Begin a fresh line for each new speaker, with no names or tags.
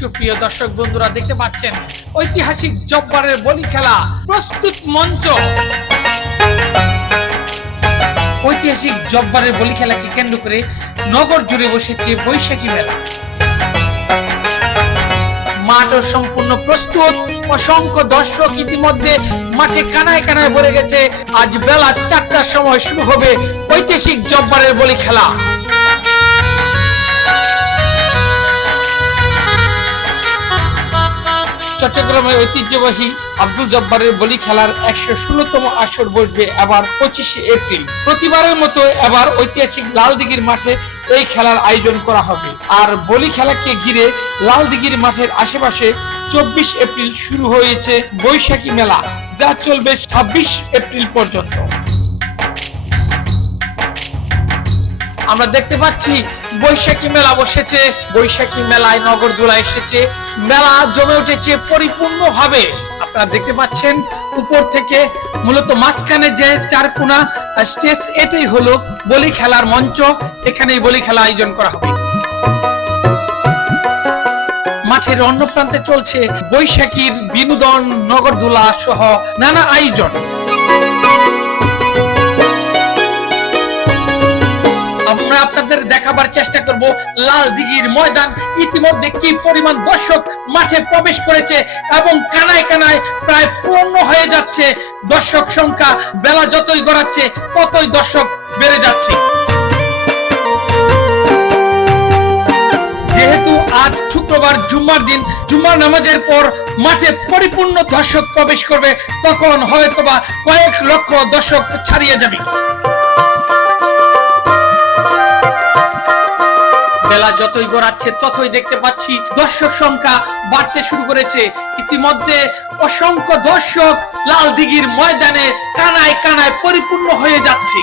সুপ্রিয় দর্শক বন্ধুরা, দেখতে পাচ্ছেন, ঐতিহাসিক জব্বারের বলি খেলা, প্রস্তুত মঞ্চ। ঐতিহাসিক জব্বারের বলি খেলাকে কেন্দ্র করে নগর জুড়ে বসেছে বৈশাখী মেলা। মাঠও সম্পূর্ণ প্রস্তুত। অসংখ্য দর্শক ইতিমধ্যে মাঠে কানায় কানায় ভরে গেছে, আজ বেলা চারটার সময় শুরু হবে ঐতিহাসিক জব্বারের বলি খেলা। চট্টগ্রামের ঐতিহ্যবাহী আব্দুল জব্বারের বলি খেলার একশো ষোলোতম আসর বসবে এবার পঁচিশে এপ্রিল। প্রতিবারের মতো এবার ঐতিহাসিক লালদিঘির মাঠে এই খেলার আয়োজন করা হবে। আর বলি খেলাকে ঘিরে লালদিঘির মাঠের আশেপাশে চব্বিশ এপ্রিল শুরু হয়েছে বৈশাখী মেলা, যা চলবে ছাব্বিশ এপ্রিল পর্যন্ত। আমরা দেখতে পাচ্ছি বৈশাখী মেলা বসেছে। বৈশাখী মেলায় নগরদোলা এসেছে। মেলা জমে উঠেছে পরিপূর্ণভাবে। আপনারা দেখতে পাচ্ছেন উপর থেকে মূলত মাঝখানে যে চারকোনা স্টেজ এটাই হলো বলি খেলার মঞ্চ। এখানেই বলি খেলা আয়োজন করা হবে। মাঠের অন্য প্রান্তে চলছে বৈশাখীর বিনোদন নগরদোলা সহ নানা আয়োজন। দেখাবার চেষ্টা করব। লাল দিঘির ময়দান ইতিমধ্যে কি পরিমাণ দর্শক মাঠে প্রবেশ করেছে এবং কানায় কানায় প্রায় পূর্ণ হয়ে যাচ্ছে। দর্শক সংখ্যা বেলা যতই গড়াচ্ছে, ততই দর্শক বেড়ে যাচ্ছে। যেহেতু আজ শুক্রবার জুম্মার দিন, জুম্মার নামাজের পর মাঠে পরিপূর্ণ দর্শক প্রবেশ করবে, তখন হয়তোবা কয়েক লক্ষ দর্শক ছাড়িয়ে যাবে। বেলা যতই গড়াচ্ছে, ততই দেখতে পাচ্ছি দর্শক সংখ্যা বাড়তে শুরু করেছে। ইতিমধ্যে অসংখ্য দর্শক লাল দিঘির ময়দানে কানায় কানায় পরিপূর্ণ হয়ে যাচ্ছে।